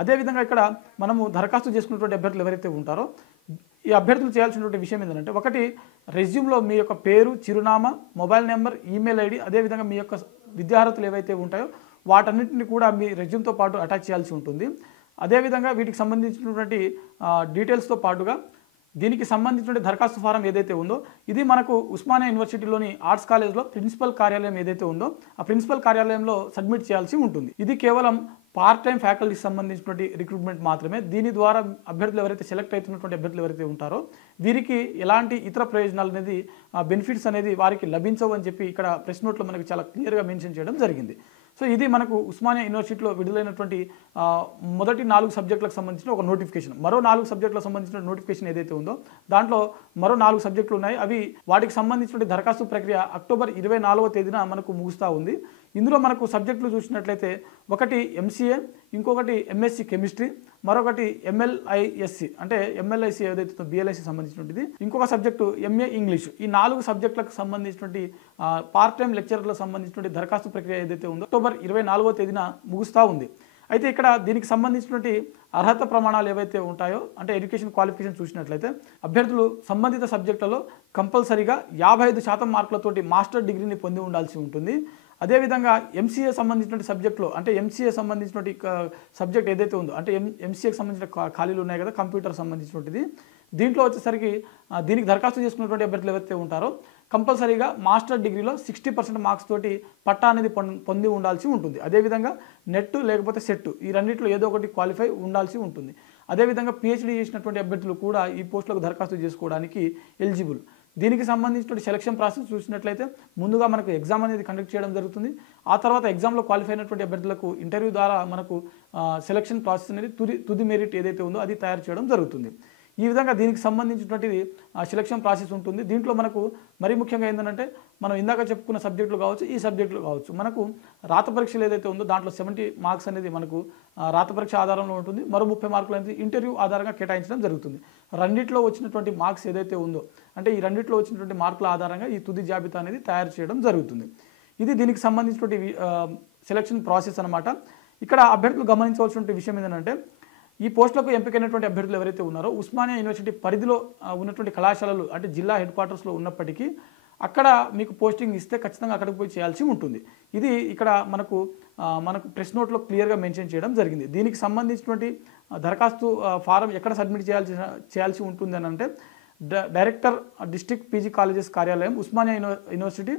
అదేవిధంగా ఇక్కడ మనము దరఖాస్తు చేసుకున్నటువంటి అభ్యర్థులు ఎవరైతే ఉంటారో ఈ అభ్యర్థులు చేయాల్సినటువంటి విషయం ఏంటంటే, ఒకటి రెజ్యూమ్లో మీ యొక్క పేరు, చిరునామా, మొబైల్ నెంబర్, ఈమెయిల్ ఐడి, అదేవిధంగా మీ యొక్క విద్యార్హతలు ఏవైతే ఉంటాయో వాటన్నిటిని కూడా మీ రెజ్యూమ్తో పాటు అటాచ్ చేయాల్సి ఉంటుంది. అదేవిధంగా వీటికి సంబంధించినటువంటి డీటెయిల్స్తో పాటుగా దీనికి సంబంధించిన దరఖాస్తు ఫారం ఏదైతే ఉందో ఇది మనకు ఉస్మానియా యూనివర్సిటీలోని ఆర్ట్స్ కాలేజ్లో ప్రిన్సిపల్ కార్యాలయం ఏదైతే ఉందో ఆ ప్రిన్సిపల్ కార్యాలయంలో సబ్మిట్ చేయాల్సి ఉంటుంది. ఇది కేవలం పార్ట్ టైం ఫ్యాకల్టీకి సంబంధించినటువంటి రిక్రూట్మెంట్ మాత్రమే. దీని ద్వారా అభ్యర్థులు ఎవరైతే సెలెక్ట్ అవుతున్నటువంటి అభ్యర్థులు ఎవరైతే ఉంటారో వీరికి ఎలాంటి ఇతర ప్రయోజనాలు అనేది బెనిఫిట్స్ అనేది వారికి లభించవు అని చెప్పి ఇక్కడ ప్రెస్ నోట్లో మనకు చాలా క్లియర్గా మెన్షన్ చేయడం జరిగింది. సో ఇది మనకు ఉస్మానియా యూనివర్సిటీలో విడుదలైనటువంటి మొదటి 4 సబ్జెక్టులకు సంబంధించిన ఒక నోటిఫికేషన్. మరో 4 సబ్జెక్టులకు సంబంధించిన నోటిఫికేషన్ ఏదైతే ఉందో దాంట్లో మరో 4 సబ్జెక్టులు ఉన్నాయి. అవి వాటికి సంబంధించిన దరఖాస్తు ప్రక్రియ అక్టోబర్ 24వ తేదీన మనకు ముగుస్తూ ఉంది. ఇందులో మనకు సబ్జెక్టులు చూసినట్లయితే ఒకటి ఎంసీఏ, ఇంకొకటి ఎంఎస్సి కెమిస్ట్రీ, మరొకటి ఎంఎల్ఐఎస్సి అంటే ఎంఎల్ఐసి ఏదైతే బిఎల్ఐసి సంబంధించినది, ఇంకొక సబ్జెక్టు ఎంఏ ఇంగ్లీష్. ఈ 4 సబ్జెక్టులకు సంబంధించినటువంటి పార్ట్ టైం లెక్చర్లకు సంబంధించినటువంటి దరఖాస్తు ప్రక్రియ ఏదైతే ఉందో అక్టోబర్ 24వ తేదీన ముగుస్తూ ఉంది. అయితే ఇక్కడ దీనికి సంబంధించినటువంటి అర్హత ప్రమాణాలు ఏవైతే ఉంటాయో అంటే ఎడ్యుకేషన్ క్వాలిఫికేషన్ చూసినట్లయితే అభ్యర్థులు సంబంధిత సబ్జెక్టులలో కంపల్సరీగా 55% మార్కులతోటి మాస్టర్ డిగ్రీని పొంది ఉండాల్సి ఉంటుంది. అదేవిధంగా ఎంసీఏ సంబంధించిన సబ్జెక్టులో అంటే ఎంసీఏ సంబంధించినటువంటి సబ్జెక్ట్ ఏదైతే ఉందో అంటే ఎంసీఏకి సంబంధించిన ఖాళీలు ఉన్నాయి కదా కంప్యూటర్ సంబంధించినటువంటిది, దీంట్లో వచ్చేసరికి దీనికి దరఖాస్తు చేసుకున్నటువంటి అభ్యర్థులు ఎవరైతే ఉంటారో కంపల్సరీగా మాస్టర్ డిగ్రీలో 60% మార్క్స్ తోటి పట్టా అనేది పొంది ఉండాల్సి ఉంటుంది. అదేవిధంగా నెట్ లేకపోతే సెట్ ఈ రెండింటిలో ఏదో ఒకటి క్వాలిఫై ఉండాల్సి ఉంటుంది. అదేవిధంగా పిహెచ్డీ చేసినటువంటి అభ్యర్థులు కూడా ఈ పోస్టులకు దరఖాస్తు చేసుకోవడానికి ఎలిజిబుల్. దీనికి సంబంధించిన సెలక్షన్ ప్రాసెస్ చూసినట్లయితే ముందుగా మనకు ఎగ్జామ్ అనేది కండక్ట్ చేయడం జరుగుతుంది. ఆ తర్వాత ఎగ్జామ్లో క్వాలిఫై అయినటువంటి అభ్యర్థులకు ఇంటర్వ్యూ ద్వారా మనకు సెలక్షన్ ప్రాసెస్ అనేది తుది మెరిట్ ఏదైతే ఉందో అది తయారు చేయడం జరుగుతుంది. ఈ విధంగా దీనికి సంబంధించినటువంటి సెలక్షన్ ప్రాసెస్ ఉంటుంది. దీంట్లో మనకు మరీ ముఖ్యంగా ఏంటంటే మనం ఇందాక చెప్పుకున్న సబ్జెక్టులు కావచ్చు, ఈ సబ్జెక్టులు కావచ్చు, మనకు రాత పరీక్షలు ఏదైతే ఉందో దాంట్లో 70 మార్క్స్ అనేది మనకు రాత పరీక్ష ఆధారంలో ఉంటుంది. మరో 30 మార్కులు అనేది ఇంటర్వ్యూ ఆధారంగా కేటాయించడం జరుగుతుంది. రెండిట్లో వచ్చినటువంటి మార్క్స్ ఏదైతే ఉందో అంటే ఈ రెండిట్లో వచ్చినటువంటి మార్కుల ఆధారంగా ఈ తుది జాబితా అనేది తయారు చేయడం జరుగుతుంది. ఇది దీనికి సంబంధించినటువంటి సెలక్షన్ ప్రాసెస్ అనమాట. ఇక్కడ అభ్యర్థులు గమనించవలసిన విషయం ఏంటంటే ఈ పోస్టులకు ఎంపికైనటువంటి అభ్యర్థులు ఎవరైతే ఉన్నారో ఉస్మానియా యూనివర్సిటీ పరిధిలో ఉన్నటువంటి కళాశాలలు అంటే జిల్లా హెడ్ క్వార్టర్స్లో ఉన్నప్పటికీ అక్కడ మీకు పోస్టింగ్ ఇస్తే ఖచ్చితంగా అక్కడికి పోయి చేయాల్సి ఉంటుంది. ఇది ఇక్కడ మనకు ప్రెస్ నోట్లో క్లియర్గా మెన్షన్ చేయడం జరిగింది. దీనికి సంబంధించినటువంటి దరఖాస్తు ఫారం ఎక్కడ సబ్మిట్ చేయాల్సి ఉంటుంది అని అంటే డైరెక్టర్ డిస్ట్రిక్ట్ పీజీ కాలేజెస్ కార్యాలయం ఉస్మానియా యూనివర్సిటీ